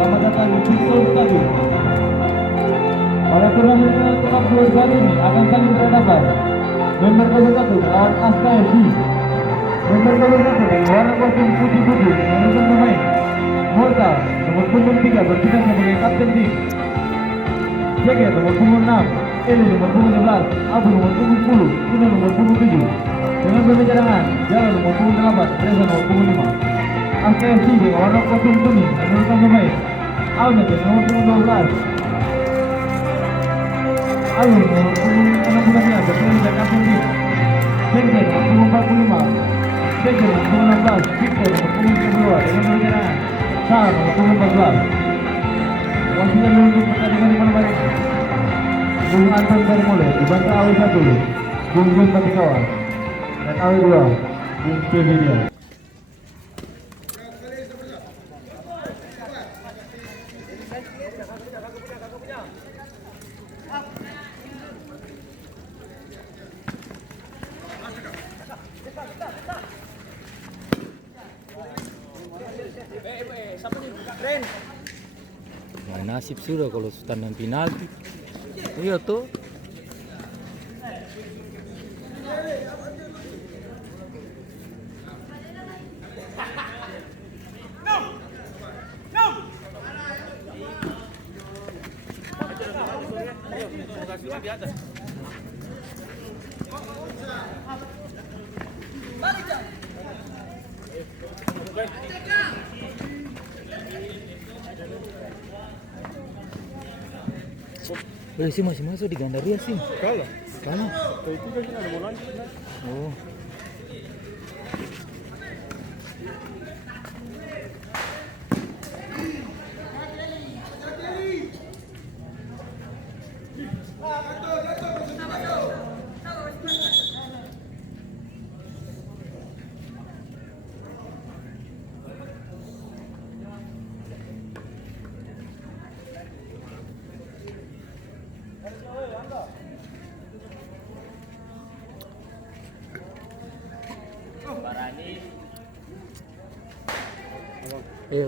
selamat datang di Pistol Stadium. Pada turnamen tetap 2 kali ini akan saling berhadapan. Member 01 melawan Asta FC. Member 01 dengan warna kostum putih-putih menunjukkan pemain Mortal nomor punggung 3 bertugas sebagai kapten tim. Jaga nomor punggung 6, Eli nomor punggung 11, Abu nomor punggung 10, Tuna nomor punggung 7. Dengan pemain cadangan, Jalan nomor punggung 8, Reza nomor punggung 5. Asta FC dengan warna kostum kuning menunjukkan pemain Almet nomor punggung 12. Alun nomor punggung 16 bertugas sebagai kapten tim. Jaga nomor punggung 45, Jaga nomor punggung 16, Victor nomor punggung 32 dengan pemain cadangan. Sal nomor punggung 14. Wasitnya menunjuk pertandingan di mana baik. Bung Anton dari mulai dibantu AW 1, Bung Jun Patikawan, dan AW 2, Bung Pevidia. Nah, nasib sudah kalau tandang penalti. Iya tuh. Sih masih masuk di Gandaria sih. Kalah. Kalah. Itu kan ada bola. Oh.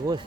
Bos.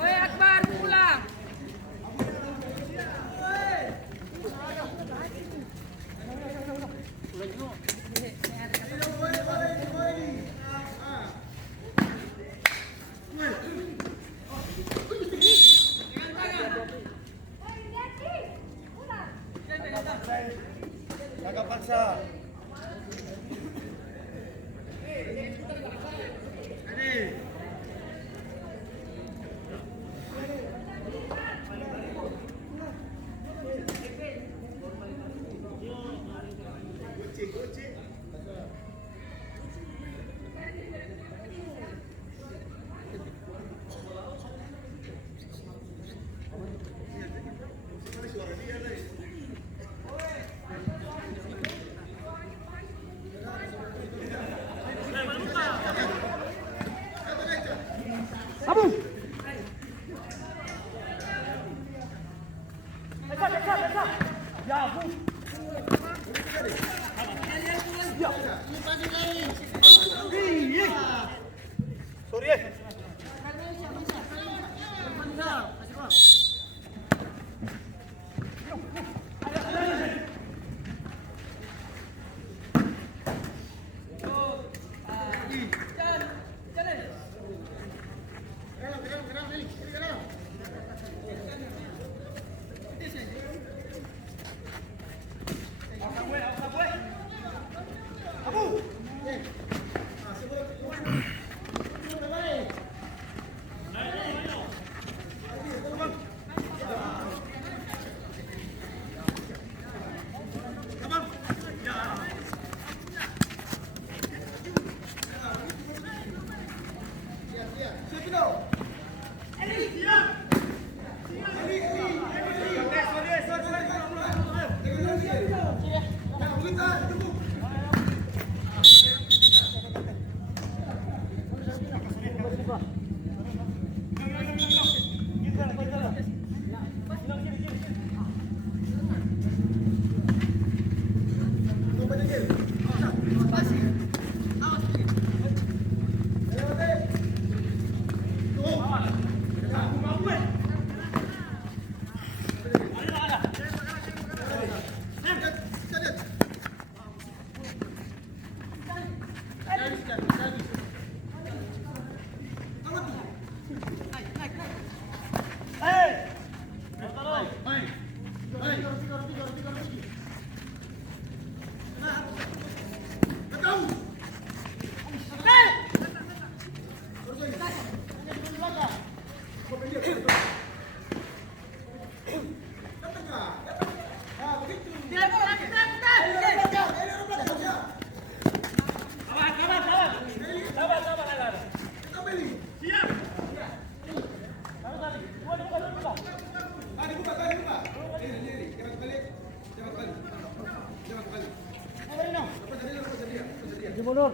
Oi Akbar pulang. Kakak paksa. Ini.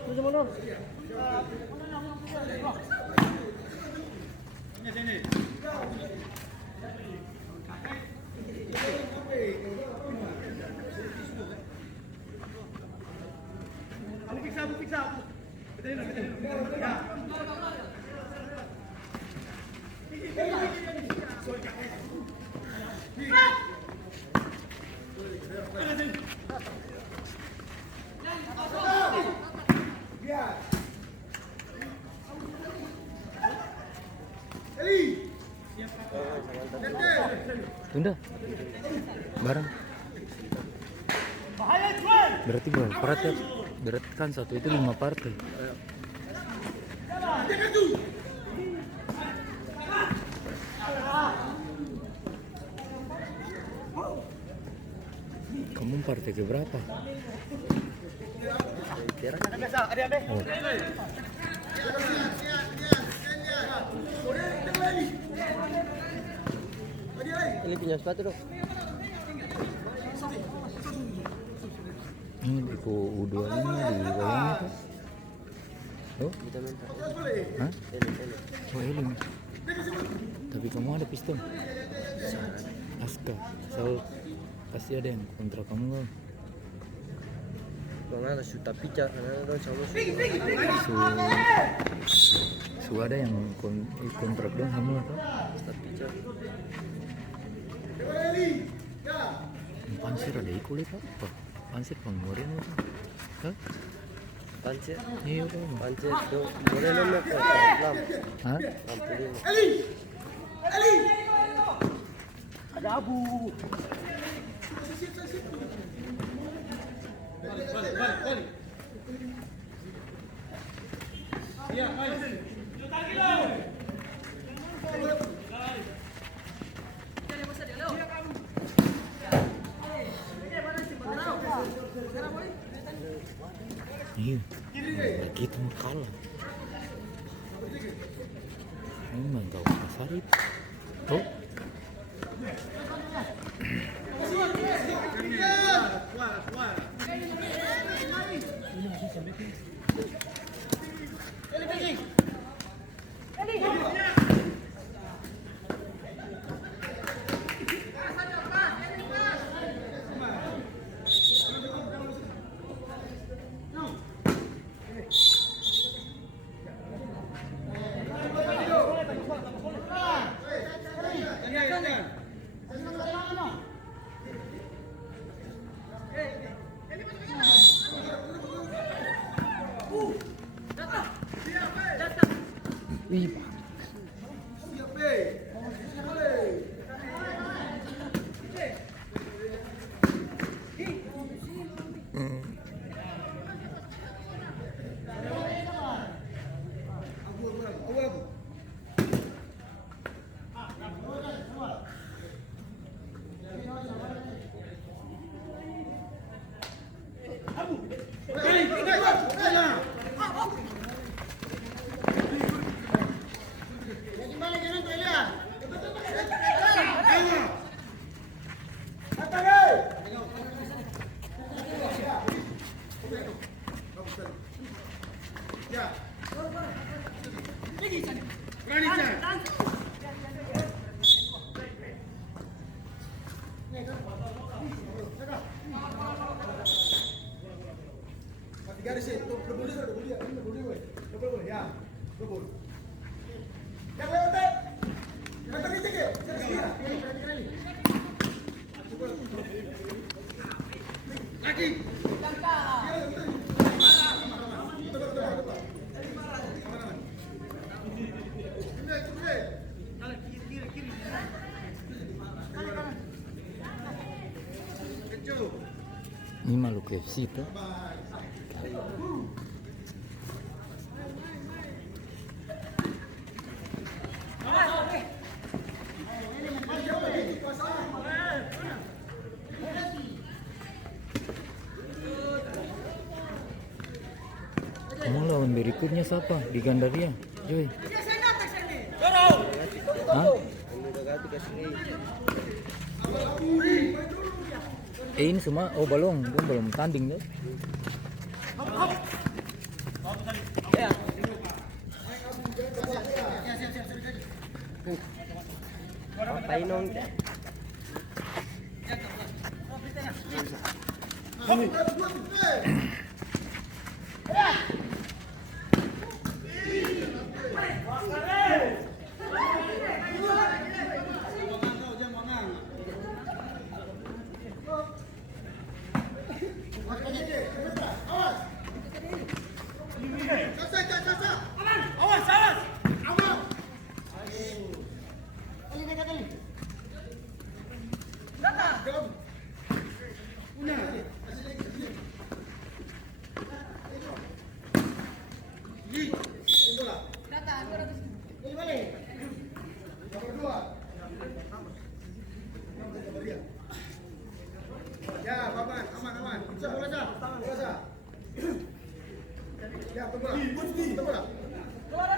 Tujuh mundur. Tunda. Bareng. Berarti berapa partai? Berarti kan satu itu 5 partai. Kamu partai ke berapa? Oh. Ini pinjam sepatu dong. Ini di U2 nya di bawahnya tuh. Oh? Kita minta. Hah? Ini. Oh, Elim. Tapi kamu ada piston? Aska. So, pasti ada yang kontra kamu kan? Kalau ada suta pica, karena ada sama Su ada yang kontrak dong kamu atau? suta pica. Pansir ada kulit apa? Pansir pengeluarin apa? Hah? Pancet, Iya dong. pancet tuh. Boleh nama kok? Lam. Hah? 65. Ada abu. Iya. Kita mau kalah. Memang kau kasar itu. Oh. Ini Maluku FC tuh. Kamu lawan berikutnya siapa di Gandaria, Joy? Hah? Ini semua belum tanding deh. Painong. Ya, Bapak, aman. Bisa bola sah. Ya, bola. Bola.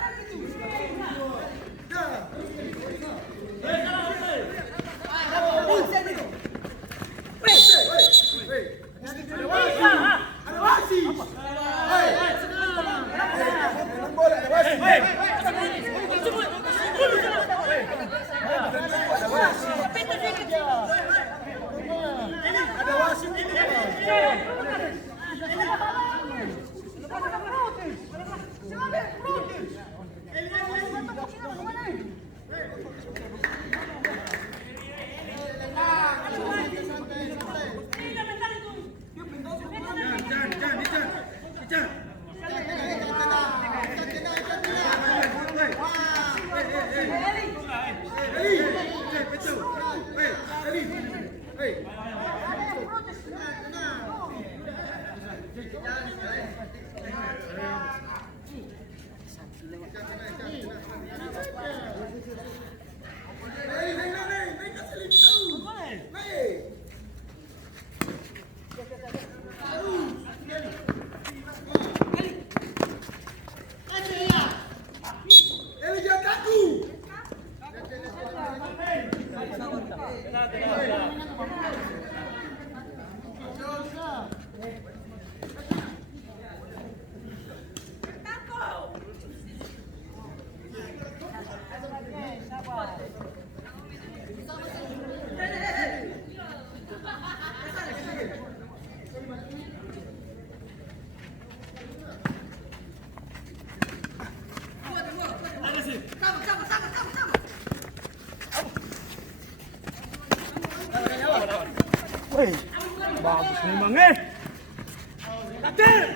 Bagus memang eh. Kadir.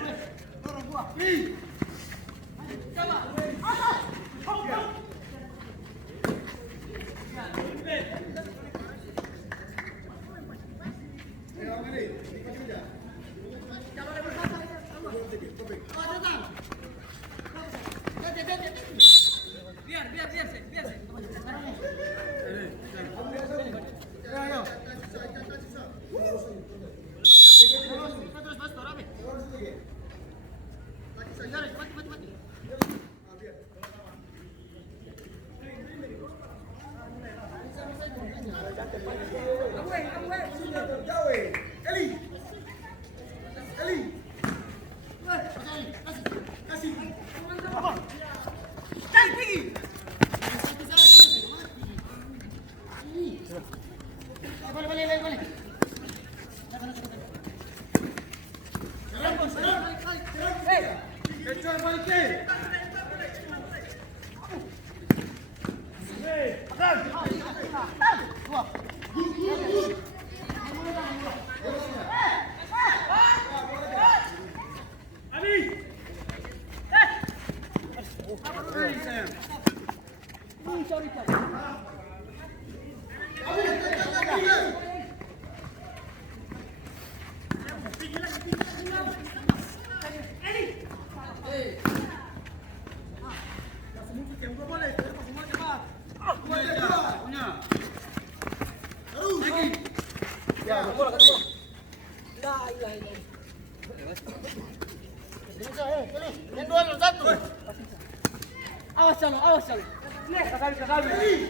Awas Calo, awas Calo. Kakali.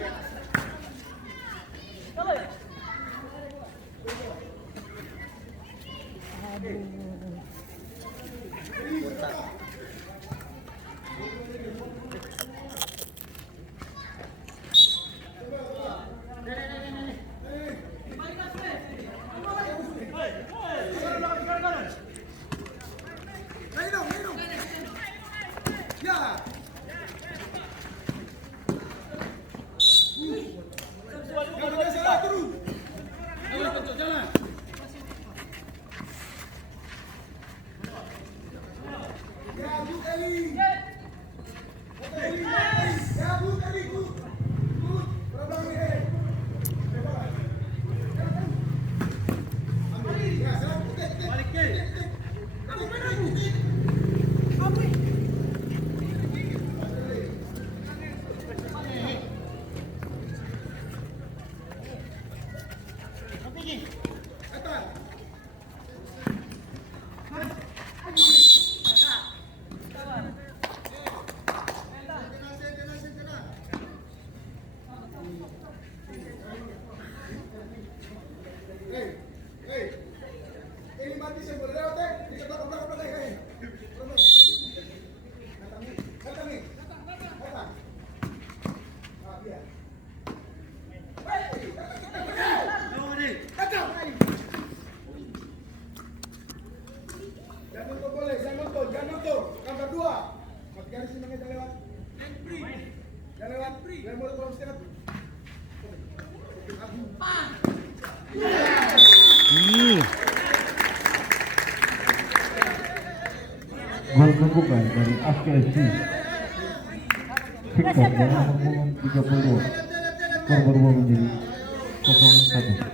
Gol pembuka dari AFKSC Victor dengan nomor 32 skor berubah menjadi 0-1.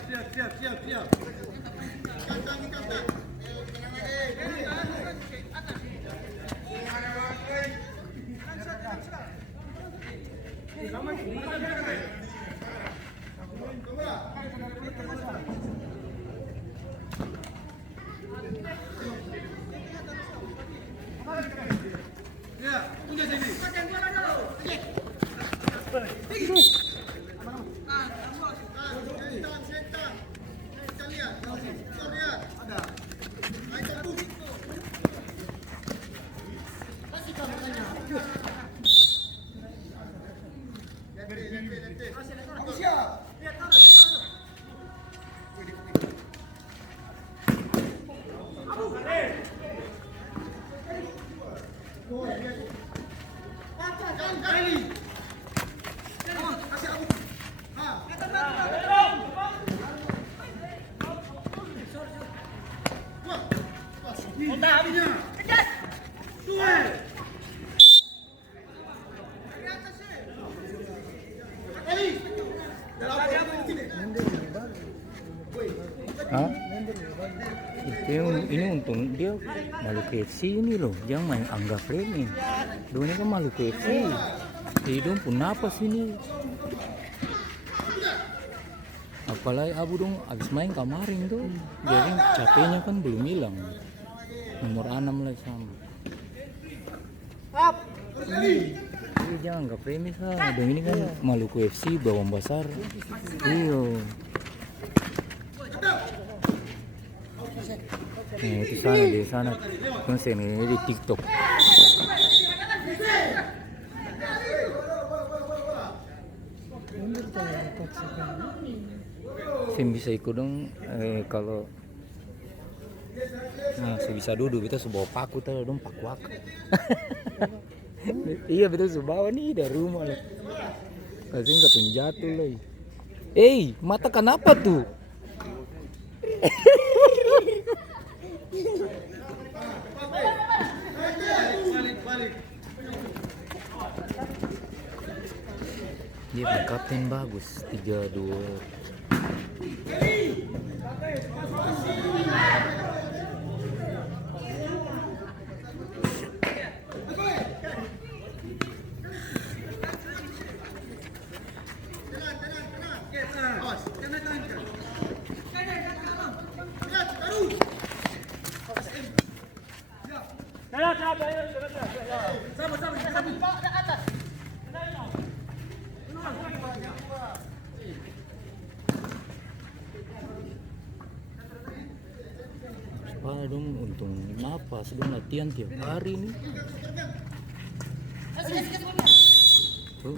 Hah? Ini untung dia Maluku FC ini loh, yang main Anggap ini. Dua ini kan Maluku FC. Hidung pun napas ini. Apalagi Abu dong abis main kemarin tuh. Jadi capeknya kan belum hilang. Nomor 6 lah sama. Iya jangan nggak premis lah. Dong ini kan Maluku FC bawang besar. Iyo. Nah, itu sana di sana. Konsen ini di TikTok. Saya bisa ikut dong kalau nah saya bisa duduk kita sebawa paku tuh dong paku aku. Iya betul sebawa nih dari rumah lah. Kasih nggak pun jatuh lah. Mata kenapa tuh? Dia kapten bagus 3-2. Wah dong untung napas dong latihan tiap hari nih. Tuh